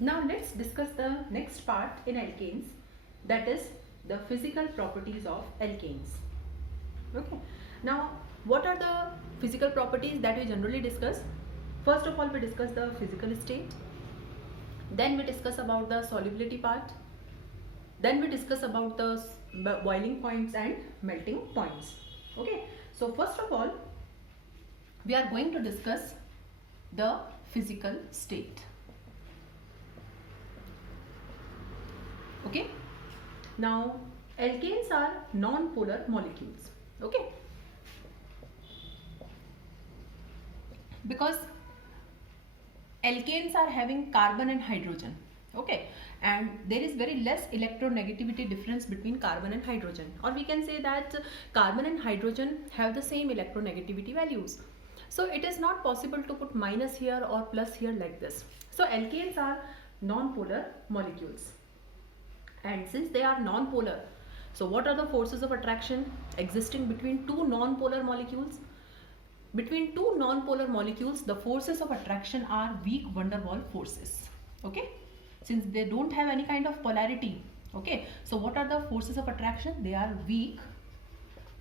Now let's discuss the next part in alkanes, that is the physical properties of alkanes. Okay. Now what are the physical properties that we generally discuss? First of all, we discuss the physical state. Then we discuss about the solubility part. Then we discuss about the boiling points and melting points. Okay. So first of all, we are going to discuss the physical state. Okay. Now alkanes are non-polar molecules. Okay. Because alkanes are having carbon and hydrogen. Okay. And there is very less electronegativity difference between carbon and hydrogen, or we can say that carbon and hydrogen have the same electronegativity values. So it is not possible to put minus here or plus here like this. So alkanes are non-polar molecules. And since they are non-polar, so what are the forces of attraction existing between two non-polar molecules? Between two non-polar molecules, the forces of attraction are weak van der Waals forces. Okay, since they don't have any kind of polarity. Okay, so what are the forces of attraction? They are weak,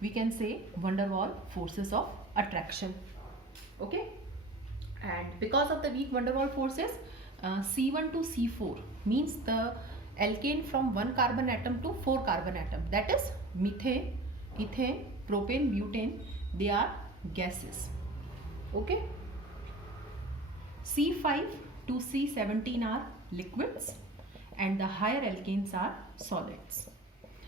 we can say, van der Waals forces of attraction. Okay, and because of the weak van der Waals forces, C1 to C4 means the alkane from one carbon atom to four carbon atom, that is methane, ethane, propane, butane, they are gases. Okay, C5 to C17 are liquids and the higher alkanes are solids.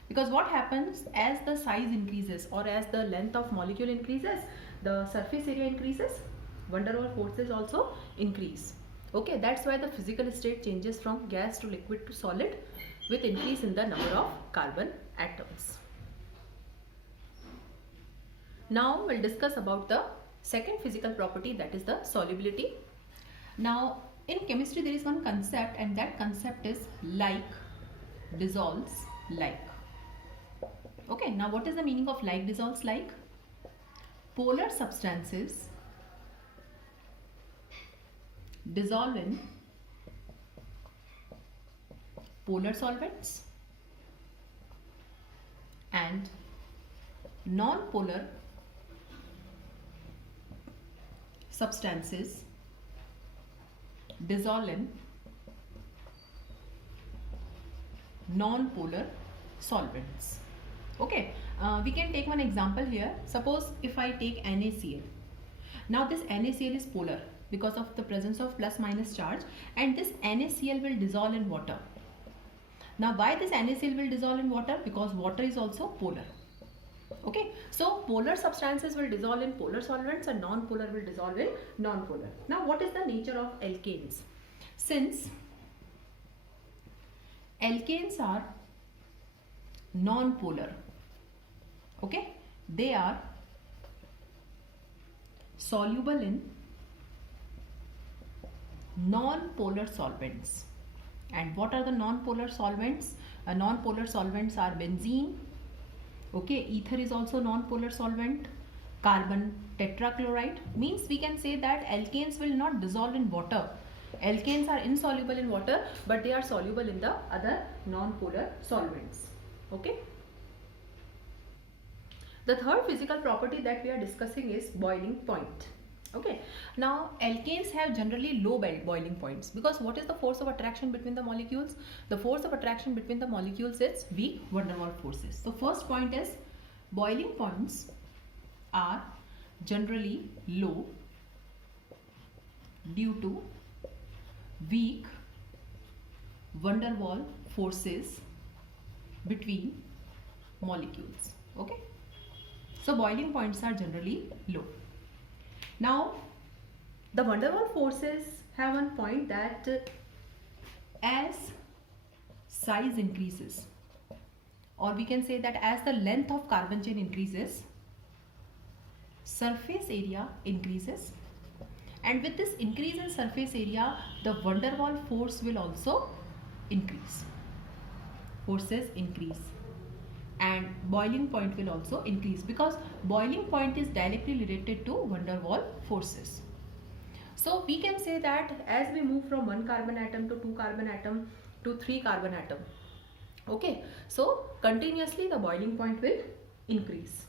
Because what happens, as the size increases or as the length of molecule increases, the surface area increases, van der Waals forces also increase. Okay, that's why the physical state changes from gas to liquid to solid with increase in the number of carbon atoms. Now we'll discuss about the second physical property, that is the solubility. Now in chemistry there is one concept, and that concept is like dissolves like. Okay, now what is the meaning of like dissolves like? Polar substances dissolve in polar solvents and non-polar substances dissolve in non-polar solvents. Okay, we can take one example here. Suppose if I take NaCl. Now this NaCl is polar because of the presence of plus minus charge, and this NaCl will dissolve in water. Now why this NaCl will dissolve in water? Because water is also polar. Okay, so polar substances will dissolve in polar solvents and non-polar will dissolve in non-polar. Now what is the nature of alkanes? Since alkanes are non-polar, okay, they are soluble in non-polar solvents. And what are the non-polar solvents? Non-polar solvents are benzene. Okay, ether is also non-polar solvent. Carbon tetrachloride, means we can say that alkanes will not dissolve in water. Alkanes are insoluble in water, but they are soluble in the other non-polar solvents. Okay. The third physical property that we are discussing is boiling point. Okay, now alkanes have generally low boiling points, because what is the force of attraction between the molecules? The force of attraction between the molecules is weak van der Waals forces. So first point is boiling points are generally low due to weak van der Waals forces between molecules. Okay, so boiling points are generally low. Now the van der Waals forces have one point, that as size increases, or we can say that as the length of carbon chain increases, surface area increases, and with this increase in surface area, the van der Waals force will also increase. Forces increase and boiling point will also increase, because boiling point is directly related to van der Waals forces. So we can say that as we move from 1 carbon atom to 2 carbon atom to 3 carbon atom, okay, so continuously the boiling point will increase.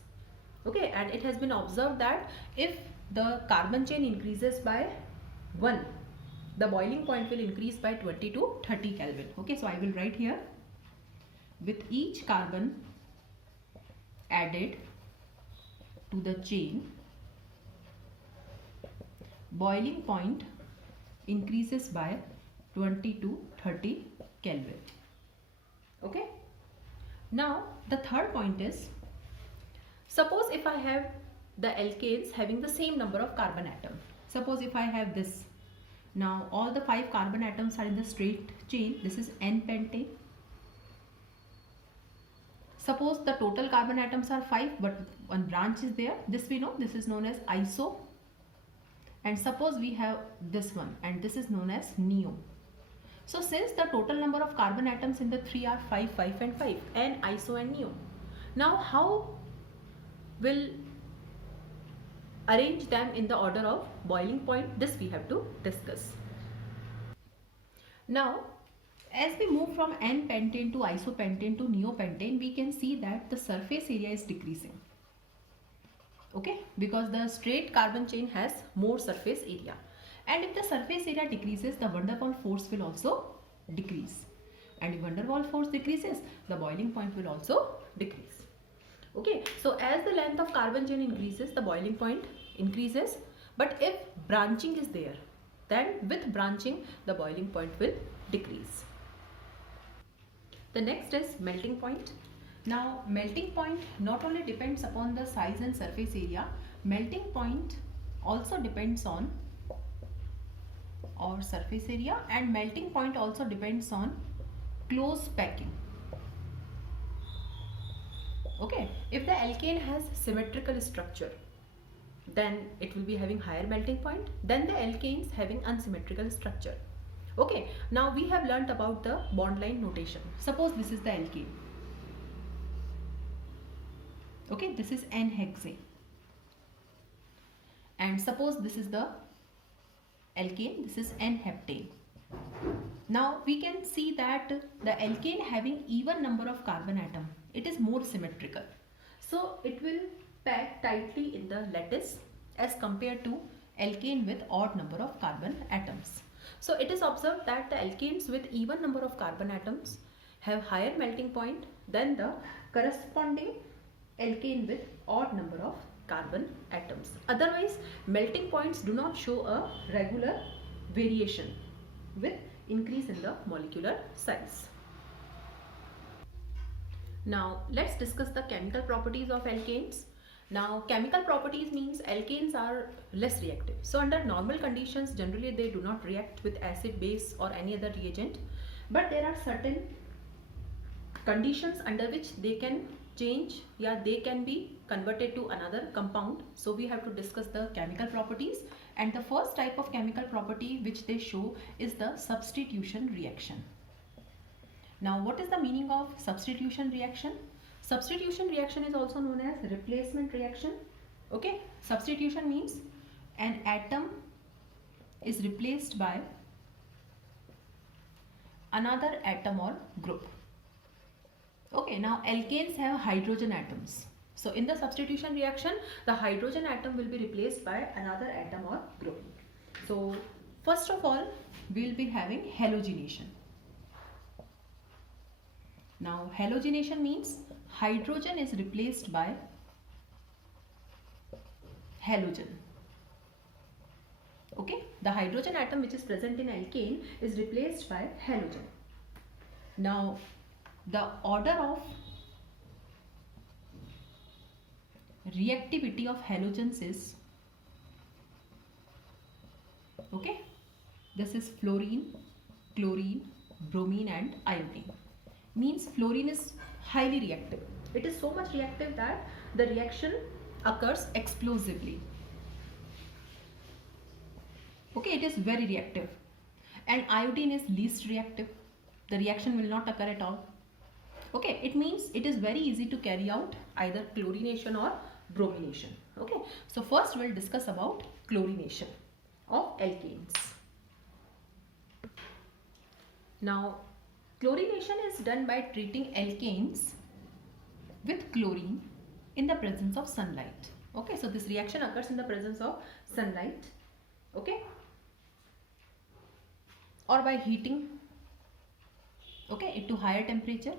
Okay, and it has been observed that if the carbon chain increases by 1, the boiling point will increase by 20 to 30 Kelvin. Okay, so I will write here, with each carbon added to the chain, boiling point increases by 20 to 30 Kelvin. Okay. Now the third point is, suppose if I have the alkanes having the same number of carbon atoms. Suppose if I have this. Now all the 5 carbon atoms are in the straight chain. This is N-pentane. Suppose the total carbon atoms are 5, but one branch is there. This we know, this is known as iso. And suppose we have this one, and this is known as neo. So since the total number of carbon atoms in the 3 are 5, 5 and 5, N, iso and neo. Now how will arrange them in the order of boiling point? This we have to discuss. Now as we move from N-pentane to isopentane to neopentane, we can see that the surface area is decreasing. Okay, because the straight carbon chain has more surface area. And if the surface area decreases, the van der Waals force will also decrease. And if van der Waals force decreases, the boiling point will also decrease. Okay, so as the length of carbon chain increases, the boiling point increases. But if branching is there, then with branching, the boiling point will decrease. The next is melting point. Now melting point not only depends upon the size and surface area, melting point also depends on our surface area, and melting point also depends on close packing. Okay, if the alkane has symmetrical structure, then it will be having higher melting point than the alkanes having unsymmetrical structure. Okay, now we have learnt about the bond line notation. Suppose this is the alkane. Okay, this is N-hexane. And suppose this is the alkane, this is N-heptane. Now we can see that the alkane having even number of carbon atom, it is more symmetrical. So it will pack tightly in the lattice as compared to alkane with odd number of carbon atoms. So it is observed that the alkanes with even number of carbon atoms have higher melting point than the corresponding alkane with odd number of carbon atoms. Otherwise, melting points do not show a regular variation with increase in the molecular size. Now let's discuss the chemical properties of alkanes. Now chemical properties means alkanes are less reactive. So under normal conditions, generally they do not react with acid, base or any other reagent. But there are certain conditions under which they can change, they can be converted to another compound. So we have to discuss the chemical properties, and the first type of chemical property which they show is the substitution reaction. Now what is the meaning of substitution reaction? Substitution reaction is also known as replacement reaction. Okay, substitution means an atom is replaced by another atom or group. Okay, now alkanes have hydrogen atoms. So in the substitution reaction, the hydrogen atom will be replaced by another atom or group. So first of all, we will be having halogenation. Now halogenation means hydrogen is replaced by halogen. Okay, the hydrogen atom which is present in alkane is replaced by halogen. Now the order of reactivity of halogens is, okay, this is fluorine, chlorine, bromine and iodine. Means fluorine is highly reactive. It is so much reactive that the reaction occurs explosively. Okay, it is very reactive. And iodine is least reactive. The reaction will not occur at all. Okay, it means it is very easy to carry out either chlorination or bromination. Okay, so first we'll discuss about chlorination. of alkanes. Now, chlorination is done by treating alkanes with chlorine in the presence of sunlight. Okay, so this reaction occurs in the presence of sunlight. Okay, or by heating, okay, it to higher temperature.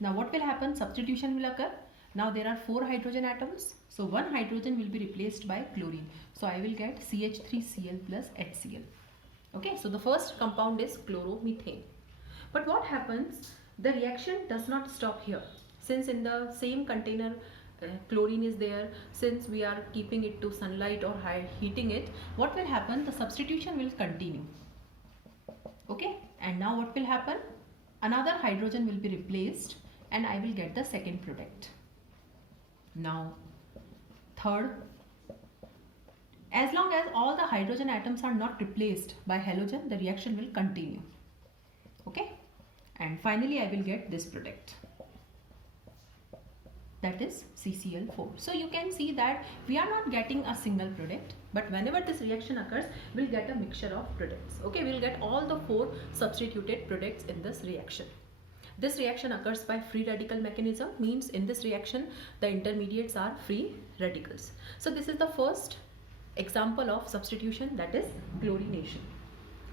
Now what will happen? Substitution will occur. Now there are 4 hydrogen atoms, so one hydrogen will be replaced by chlorine. So I will get CH3Cl plus HCl. Okay, so the first compound is chloromethane. But what happens? The reaction does not stop here. Since in the same container chlorine is there, since we are keeping it to sunlight or heating it, what will happen? The substitution will continue. Okay, and now what will happen? Another hydrogen will be replaced and I will get the second product. Now third, as long as all the hydrogen atoms are not replaced by halogen, the reaction will continue. Okay, and finally I will get this product, that is CCl4. So you can see that we are not getting a single product, but whenever this reaction occurs, we'll get a mixture of products. Okay, we'll get all the 4 substituted products in this reaction. This reaction occurs by free radical mechanism, means in this reaction the intermediates are free radicals. So this is the first example of substitution, that is chlorination.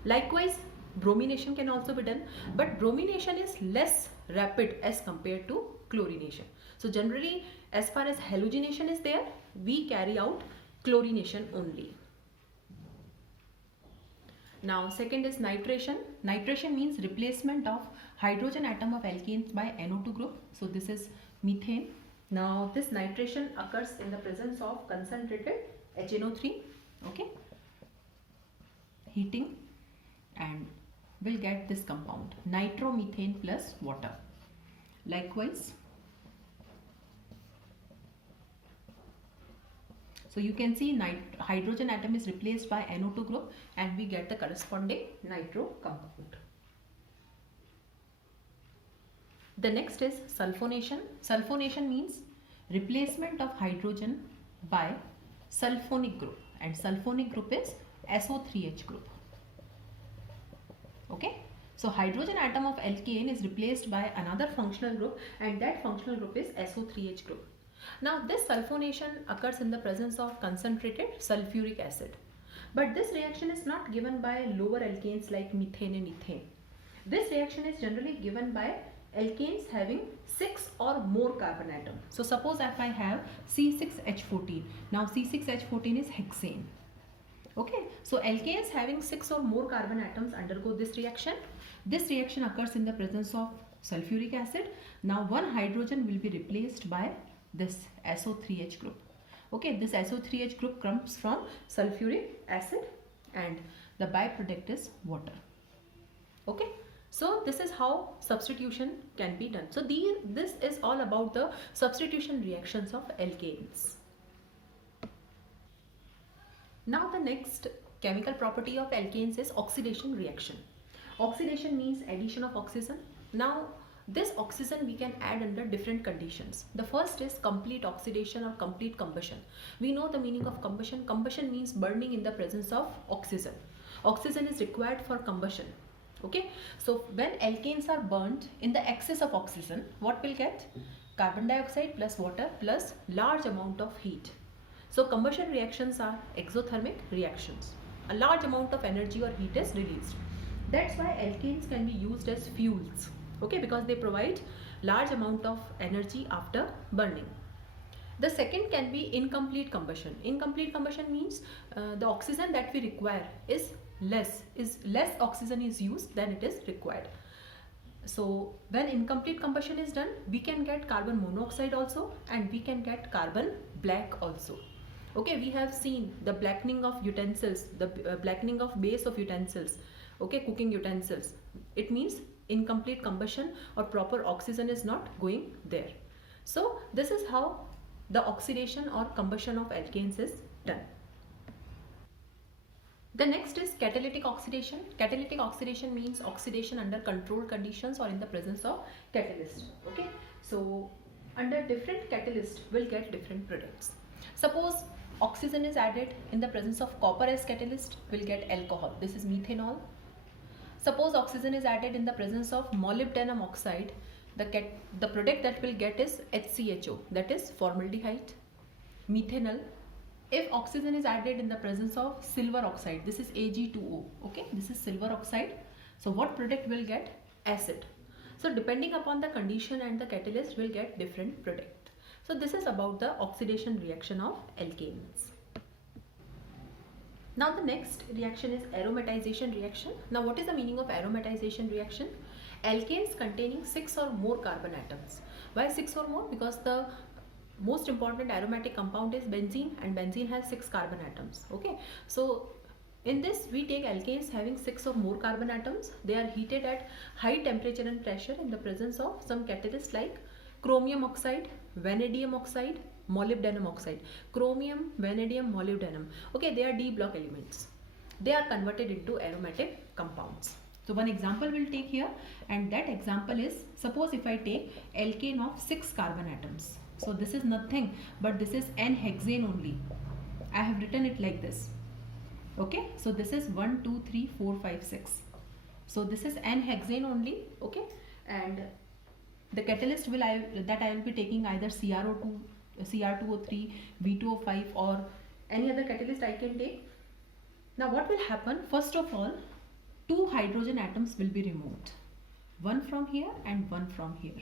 Likewise, bromination can also be done, but bromination is less rapid as compared to chlorination. So generally, as far as halogenation is there, we carry out chlorination only. Now second is nitration. Nitration means replacement of hydrogen atom of alkanes by NO2 group. So this is methane. Now this nitration occurs in the presence of concentrated HNO3. Okay, heating, and we'll get this compound nitromethane plus water. Likewise, so you can see hydrogen atom is replaced by NO2 group and we get the corresponding nitro compound. The next is sulfonation. Sulfonation means replacement of hydrogen by sulfonic group, and sulfonic group is SO3H group. Okay, so hydrogen atom of alkane is replaced by another functional group and that functional group is SO3H group. Now this sulfonation occurs in the presence of concentrated sulfuric acid, but this reaction is not given by lower alkanes like methane and ethane. This reaction is generally given by alkanes having 6 or more carbon atom. So suppose if I have C6H14, now C6H14 is hexane. Okay, so alkanes having 6 or more carbon atoms undergo this reaction. This reaction occurs in the presence of sulfuric acid. Now one hydrogen will be replaced by this SO3H group. Okay, this SO3H group comes from sulfuric acid and the byproduct is water. Okay, so this is how substitution can be done. So this is all about the substitution reactions of alkanes. Now the next chemical property of alkanes is oxidation reaction. Oxidation means addition of oxygen. Now this oxygen we can add under different conditions. The first is complete oxidation or complete combustion. We know the meaning of combustion. Combustion means burning in the presence of oxygen. Oxygen is required for combustion. Okay, so when alkanes are burnt in the excess of oxygen, what will get? Carbon dioxide plus water plus large amount of heat. So combustion reactions are exothermic reactions. A large amount of energy or heat is released. That's why alkanes can be used as fuels. Okay, because they provide large amount of energy after burning. The second can be incomplete combustion. Incomplete combustion means the oxygen that we require is less oxygen is used than it is required. So when incomplete combustion is done, we can get carbon monoxide also and we can get carbon black also. Okay, we have seen the blackening of utensils, the blackening of base of utensils, okay, cooking utensils. It means incomplete combustion or proper oxygen is not going there. So this is how the oxidation or combustion of alkanes is done. The next is catalytic oxidation. Catalytic oxidation means oxidation under controlled conditions or in the presence of catalyst. Okay, so under different catalyst we'll get different products. Suppose oxygen is added in the presence of copper as catalyst, we'll get alcohol. This is methanol. Suppose oxygen is added in the presence of molybdenum oxide, the product that we'll get is HCHO, that is formaldehyde. Methanol. If oxygen is added in the presence of silver oxide, this is Ag2O, okay, this is silver oxide. So what product will get? Acid. So depending upon the condition and the catalyst, we'll get different product. So this is about the oxidation reaction of alkanes. Now the next reaction is aromatization reaction. Now what is the meaning of aromatization reaction? Alkanes containing 6 or more carbon atoms. Why 6 or more? Because the most important aromatic compound is benzene, and benzene has 6 carbon atoms. Okay, so in this we take alkanes having 6 or more carbon atoms. They are heated at high temperature and pressure in the presence of some catalysts like chromium oxide, vanadium oxide, molybdenum oxide. Chromium, vanadium, molybdenum, okay, they are D block elements. They are converted into aromatic compounds. So one example we'll take here, and that example is, suppose if I take alkane of 6 carbon atoms. So this is nothing but this is N-hexane only. I have written it like this. Okay, so this is 1, 2, 3, 4, 5, 6. So this is N-hexane only, okay, and the catalyst I will be taking either CrO2, Cr2O3, V2O5 or any other catalyst I can take. Now what will happen? First of all, 2 hydrogen atoms will be removed. One from here and one from here.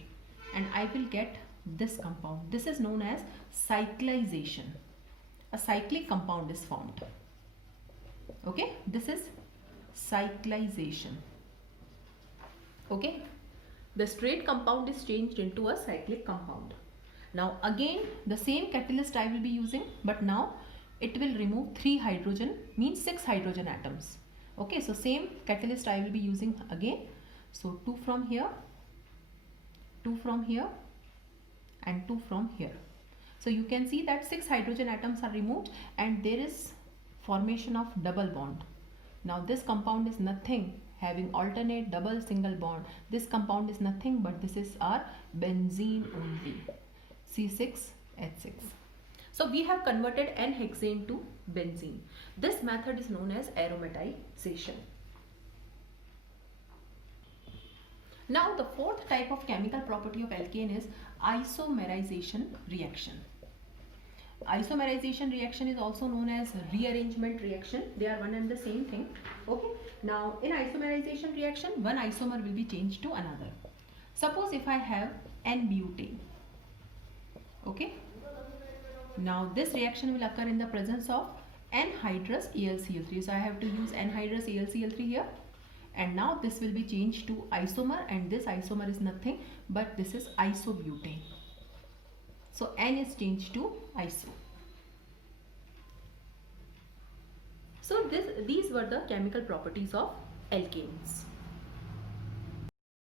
And I will get this compound. This is known as cyclization. A cyclic compound is formed. Okay, this is cyclization. Okay, the straight compound is changed into a cyclic compound. Now again the same catalyst I will be using, but now it will remove 3 hydrogen, means 6 hydrogen atoms. Okay, so same catalyst I will be using again. So 2 from here, 2 from here and 2 from here. So you can see that 6 hydrogen atoms are removed and there is formation of double bond. Now this compound is nothing having alternate double single bond. This compound is nothing but this is our benzene only, C6H6. So we have converted N-hexane to benzene. This method is known as aromatization. Now the fourth type of chemical property of alkane is isomerization reaction. Isomerization reaction is also known as rearrangement reaction. They are one and the same thing. Okay. Now in isomerization reaction, one isomer will be changed to another. Suppose if I have N-butane. Okay. Now this reaction will occur in the presence of anhydrous AlCl3. So I have to use anhydrous AlCl3 here. And now this will be changed to isomer, and this isomer is nothing but this is isobutane. So N is changed to iso. So these were the chemical properties of alkanes.